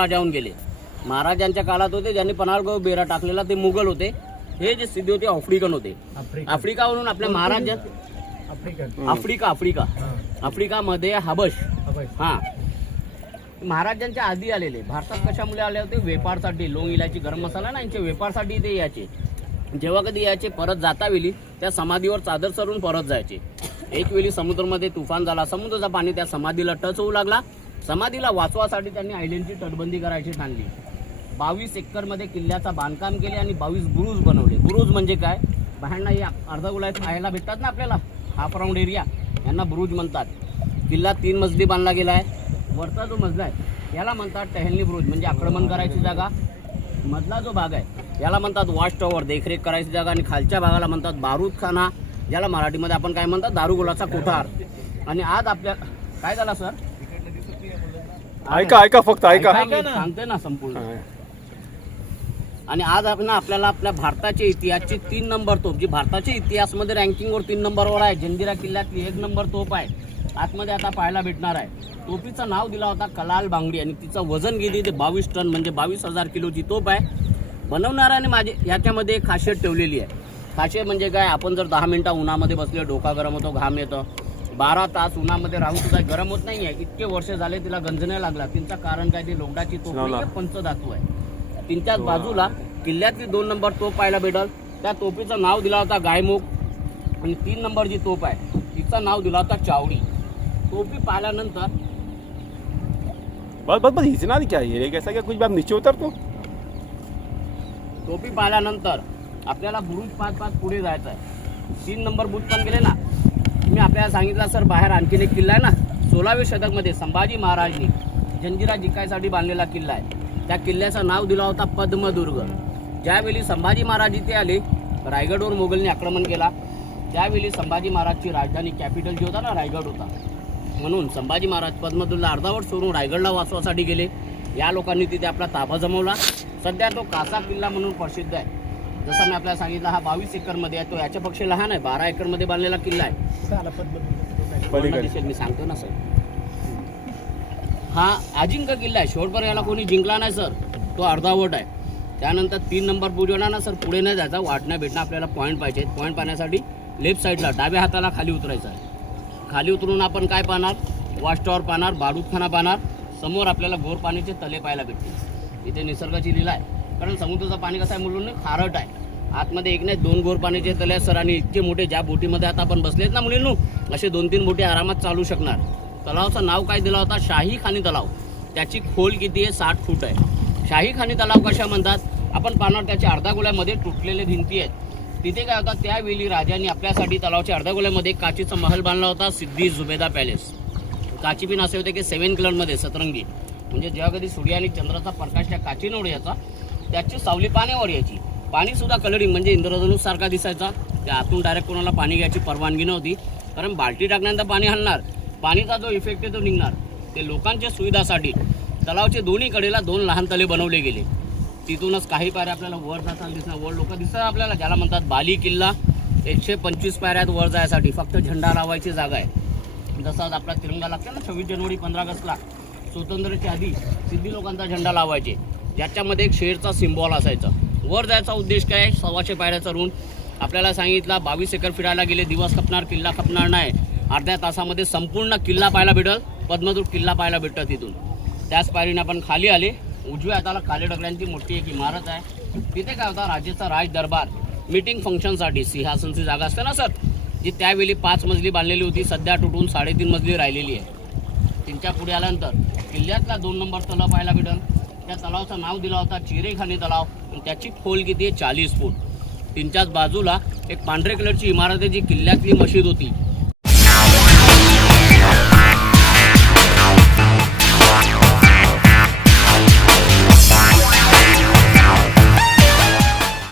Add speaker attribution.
Speaker 1: बजावून गेले. महाराजांच्या काळात होते ज्यांनी पन्हाळगाव बेरा टाकलेला ते मुघल होते. हे जे सिद्धी होते आफ्रिकन होते.
Speaker 2: आफ्रिका
Speaker 1: आफ्रिकावरून आपल्या महाराज
Speaker 2: आफ्रिका
Speaker 1: आफ्रिका. आफ्रिका आफ्रिकामध्ये हबश. हा. महाराजांच्या आधी आलेले. भारतात कशामुळे आले होते? वेपारसाठी. लोंग इलायची गरम मसाला ना यांचे वेपारसाठी ते यायचे. जेव्हा कधी यायचे परत जाता वेळी त्या समाधीवर चादर सरून परत जायचे. एक वेळी समुद्रामध्ये तुफान झाला. समुद्राचा पाणी त्या समाधीला टच होऊ लागला. समाधीला वाचवासाठी त्यांनी आयलंडची तटबंदी करायची ठाणली बावीस एकरमध्ये किल्ल्याचा बांधकाम केले आणि बावीस बुरुज बनवले. बुरुज म्हणजे काय? बाहेरना या अर्धा गुलाय पाहायला भेटतात ना आपल्याला? Half round area. यांना बुरुज म्हणतात. किल्ला तीन मजली बांधला गेला आहे. वरचा जो मजला आहे याला म्हणतात टहलनी बुरुज म्हणजे आक्रमण करायची जागा. मधला जो भाग आहे याला म्हणतात वॉच टॉवर देखरेख करायची जागा. आणि खालच्या भागाला म्हणतात बारूदखाना ज्याला मराठीमध्ये आपण काय म्हणतात? दारुगोलाचा कोठार. आणि आज आपल्या काय झाला सर?
Speaker 3: ऐका ऐका फक्त ऐका.
Speaker 1: सांगते ना. संपूर्ण. आणि आज आपण आपल्याला आपल्या भारताच्या इतिहासची तीन नंबर तोप जी भारताच्या इतिहासमध्ये रँकिंगवर तीन नंबरवर आहे जंजिरा किल्ल्यातली एक नंबर तोप आहे. आतमध्ये आता पाहायला भेटणार आहे. तोपीचं नाव दिला होता कलाल बांगडी आणि तिचं वजन किती ते बावीस टन म्हणजे बावीस हजार किलोची तोप आहे. बनवणाऱ्याने माझे याच्यामध्ये एक खासियत ठेवलेली आहे. खासियत म्हणजे काय आपण जर दहा मिनिटं उन्हामध्ये बसले डोका गरम होतो घाम येतो. बारा तास उन्हामध्ये राहून सुद्धा गरम होत नाही आहे इतके वर्ष झाले तिला गंज नाही लागला. तिचं कारण काय? ती लोखंडाची तोप नाही आहे, पंचधातू आहे. तिच्याच बाजूला किल्ल्यातली दोन नंबर तोप पाहायला भेटल. त्या तोपीचं नाव दिला होता गायमुख आणि तीन नंबर जी तोप आहे तिचं नाव दिला होता चावडी. तोपी पाहिल्यानंतर
Speaker 3: बस बस बस हिचना क्या? ये कैसा क्या? कुछ आप नीचे उतर तो.
Speaker 1: टोपी पाहिल्यानंतर आपल्याला बुरुज पाच पाच पुढे जायचं आहे तीन नंबर बुथ पण गेले ना? मी आपल्याला सांगितलं सर बाहेर आणखीन एक किल्ला आहे ना? सोळाव्या शतकमध्ये संभाजी महाराजनी जंजिरा जिंकायसाठी बांधलेला किल्ला आहे. त्या किल्ल्याचं नाव दिलं होता पद्मदुर्ग. ज्यावेळी संभाजी महाराज इथे आले रायगडवर मोगलने आक्रमण केला त्यावेळी संभाजी महाराजची राजधानी कॅपिटल जी होता ना रायगड होता. म्हणून संभाजी महाराज पद्मदुर्गला अर्धावट सोडून रायगडला वाचवासाठी गेले. या लोकांनी तिथे आपला ताबा जमवला. सध्या तो कासा किल्ला म्हणून प्रसिद्ध आहे. जसं मी आपल्याला सांगितलं हा बावीस एकरमध्ये आहे तो याच्यापेक्षा लहान आहे बारा एकरमध्ये बांधलेला किल्ला आहे. दिसेल, मी सांगतो ना सर. हा अजिंक्य किल्ला आहे. शेवटपर्यंत याला कोणी जिंकला नाही सर. तो अर्धावट आहे. त्यानंतर तीन नंबर पूजवला ना सर. पुढे नाही जायचा. वाटणं भेटणं आपल्याला पॉईंट पाहिजे. पॉईंट पाहण्यासाठी लेफ्ट साईडला डाव्या हाताला खाली उतरायचं आहे. खाली उतरून आपण काय पाहणार? वॉच टॉवर पाहणार बारूदखाना पाहणार. समोर आपल्याला गोर पाण्याचे तले पाहायला भेटतील. इथे निसर्गाची लीला आहे. कारण समुद्राचं पाणी कसं आहे मुलून खारट आहे. आतमध्ये एक नाही दोन गोर पाण्याचे तले सर. आणि इतके मोठे ज्या बोटीमध्ये आता आपण बसलेत ना मुलींनो असे दोन तीन बोटी आरामात चालू शकणार. तलावाचं नाव काय दिलं होता? शाही खानी तलाव. त्याची खोल किती आहे? साठ फूट आहे. शाही खानी तलाव कशा म्हणतात? आपण पाहणार त्याच्या अर्धा गोळ्यामध्ये तुटलेले भिंती आहेत. तिथे काय होता? त्यावेळी राजांनी आपल्यासाठी तलावाच्या अर्ध्या गोळ्यामध्ये काचीचा महल बांधला होता सिद्धी जुबेदा पॅलेस. काची पिन असे होते की सेवन कलरमध्ये सतरंगी. म्हणजे जेव्हा कधी सूर्य आणि चंद्राचा प्रकाश त्या काचीनं याचा त्याची सावली पाण्यावर यायची. पाणीसुद्धा कलरिंग म्हणजे इंद्रधनुषसारखा दिसायचा. त्या आतून डायरेक्ट कोणाला पाणी घ्यायची परवानगी नव्हती. कारण बाल्टी टाकल्यानंतर पाणी हलणार पाणीचा जो इफेक्ट आहे तो निघणार. ते लोकांच्या सुविधासाठी तलावचे दोन्ही कडेला दोन लहान तले बनवले गेले. तिथूनच काही पायऱ्या आपल्याला वर जाताना दिसणार. वर लोक दिसतात आपल्याला. ज्याला म्हणतात बाली किल्ला. एकशे पंचवीस पायऱ्यात वर जायसाठी फक्त झेंडा लावायची जागा आहे. जसाच आपला तिरंगा लागतो ना छव्वीस जानेवारी पंधरा ऑगस्टला. स्वातंत्र्याच्या आधी सिद्धी लोकांचा झेंडा लावायचे. ज्याच्यामध्ये एक शेरचा सिम्बॉल असायचा. वर जायचा उद्देश काय? आहे? सव्वाशे पायऱ्या चढून आपल्याला सांगितला बावीस एकर फिरायला गेले दिवस खपणार किल्ला खपणार नाही. अर्ध्या तासामध्ये संपूर्ण किल्ला पाहायला भेटल पद्मदुर्ग किल्ला पाहायला भेटतं तिथून. त्याच पायरीने आपण खाली आले. उजव्या हाताला खाली डगड्यांची मोठी एक इमारत आहे. तिथे काय होता? राजेचा राज दरबार मीटिंग फंक्शनसाठी सिंहासनची जागा असते ना सर? जी त्यावेळी पाच मजली बांधलेली होती. सध्या तुटून साडेतीन मजली राहिलेली आहे. त्यांच्या पुढे आल्यानंतर किल्ल्यातला दोन नंबर तलाव पाहायला भेटल. त्या तलावाचं नाव दिला होता चिरेखानी तलाव. आणि त्याची खोल किती आहे? चाळीस फूट. त्यांच्याच बाजूला एक पांढरे कलरची इमारत आहे जी किल्ल्यातली मशीद होती.